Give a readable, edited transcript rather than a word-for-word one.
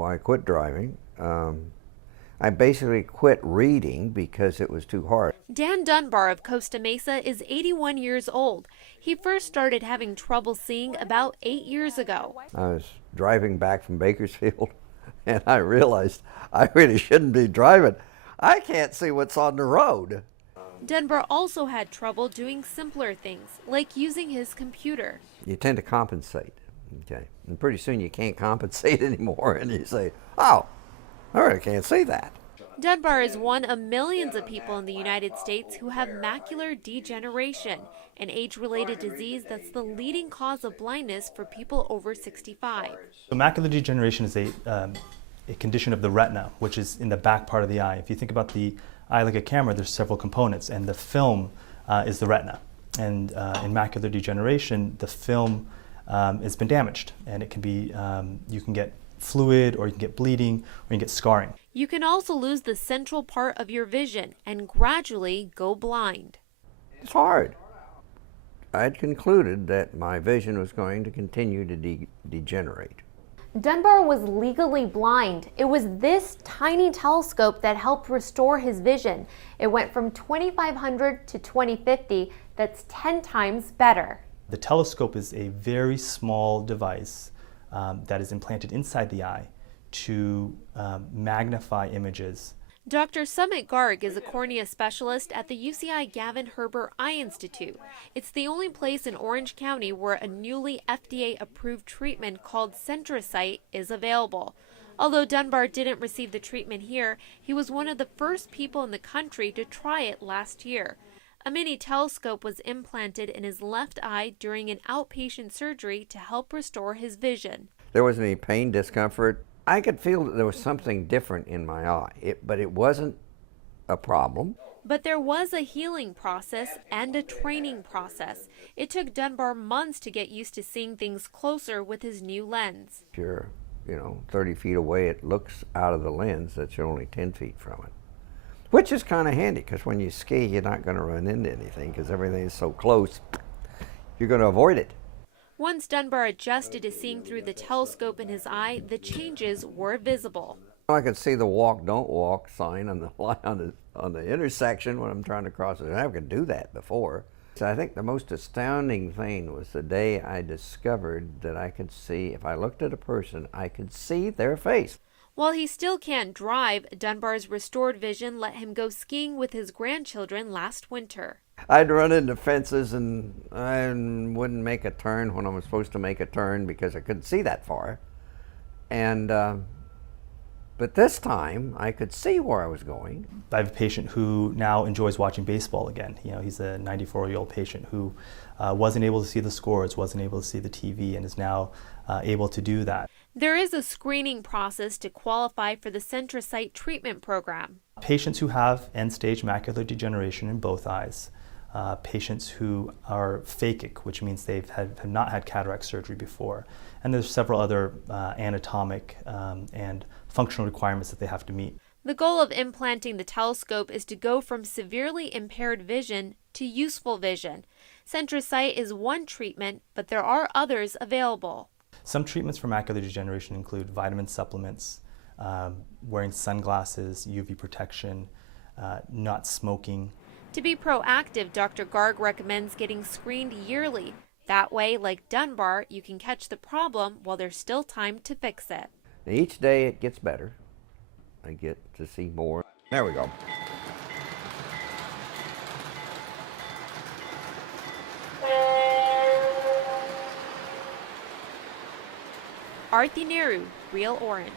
Well, I quit driving. I basically quit reading because it was too hard. Dan Dunbar of Costa Mesa is 81 years old. He first started having trouble seeing about 8 years ago. I was driving back from Bakersfield and I realized I really shouldn't be driving. I can't see what's on the road. Dunbar also had trouble doing simpler things, like using his computer. You tend to compensate, okay? And pretty soon you can't compensate anymore and you say, oh, I really can't see that. Dunbar is one of millions of people in the United States who have macular degeneration, an age-related disease that's the leading cause of blindness for people over 65. So macular degeneration is a condition of the retina, which is in the back part of the eye. If you think about the eye like a camera, there's several components, and the film is the retina. And in macular degeneration, the film has been damaged, and it can be, you can get fluid, or you can get bleeding, or you can get scarring. You can also lose the central part of your vision and gradually go blind. It's hard. I'd concluded that my vision was going to continue to degenerate. Dunbar was legally blind. It was this tiny telescope that helped restore his vision. It went from 2500 to 2050. That's 10 times better. The telescope is a very small device that is implanted inside the eye to magnify images. Dr. Sumit Garg is a cornea specialist at the UCI Gavin Herbert Eye Institute. It's the only place in Orange County where a newly FDA-approved treatment called CentraSight is available. Although Dunbar didn't receive the treatment here, he was one of the first people in the country to try it last year. A mini telescope was implanted in his left eye during an outpatient surgery to help restore his vision. There wasn't any pain, discomfort. I could feel that there was something different in my eye, but it wasn't a problem. But there was a healing process and a training process. It took Dunbar months to get used to seeing things closer with his new lens. If you're, 30 feet away, it looks out of the lens that you're only 10 feet from it. Which is kind of handy, because when you ski, you're not going to run into anything, because everything is so close. You're going to avoid it. Once Dunbar adjusted to seeing through the telescope in his eye, the changes were visible. I could see the walk, don't walk sign on the intersection when I'm trying to cross it. I could do that before. So I think the most astounding thing was the day I discovered that I could see, if I looked at a person, I could see their face. While he still can't drive, Dunbar's restored vision let him go skiing with his grandchildren last winter. I'd run into fences and I wouldn't make a turn when I was supposed to make a turn because I couldn't see that far. And but this time I could see where I was going. I have a patient who now enjoys watching baseball again. He's a 94-year-old patient who wasn't able to see the scores, wasn't able to see the TV, and is now able to do that. There is a screening process to qualify for the CentraSight treatment program. Patients who have end-stage macular degeneration in both eyes, patients who are phakic, which means they have not had cataract surgery before, and there's several other anatomic and functional requirements that they have to meet. The goal of implanting the telescope is to go from severely impaired vision to useful vision. CentraSight is one treatment, but there are others available. Some treatments for macular degeneration include vitamin supplements, wearing sunglasses, UV protection, not smoking. To be proactive, Dr. Garg recommends getting screened yearly. That way, like Dunbar, you can catch the problem while there's still time to fix it. Each day it gets better. I get to see more. There we go. Arti Nehru, Real Orange.